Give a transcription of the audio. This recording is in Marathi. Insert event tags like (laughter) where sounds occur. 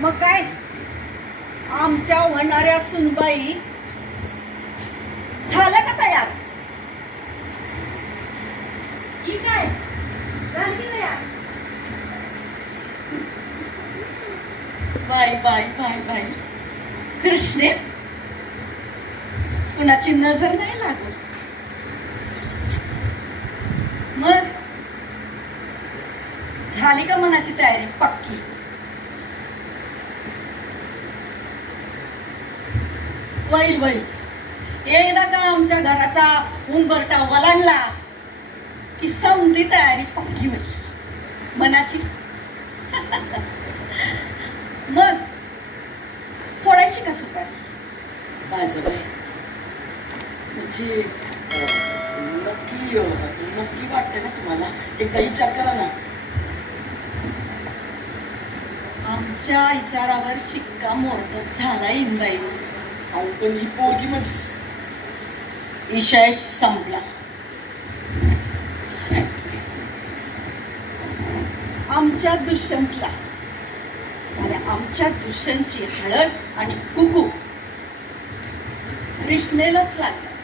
मग काय? आमच्या होणाऱ्या सुनबाई झाल्या का तयार? ठीक काय? झाली तयार? Bye bye bye bye. कृष्णे कुणाची नजर नाही लागत? मग? झाली का मनाची तयारी? पक्की. वैल वैल. एकदा का आमच्या घराचा उंबरटा वलांडला की समधी तयारी पक्की होईल मनाची. (laughs) मग फोडायची का सुपारी? माझं म्हणजे नक्की नक्की वाटतं ना तुम्हाला? एकदा विचार करा ना. आमच्या विचारावर शिक्का मोर्तब झाला इंदाई. अहो पण ही पोरगी म्हणजे विषय संपला. आमच्या दुष्यंतला. आणि आमच्या दुष्यंतची हळद आणि कुकू. कृष्णेलाच लागला.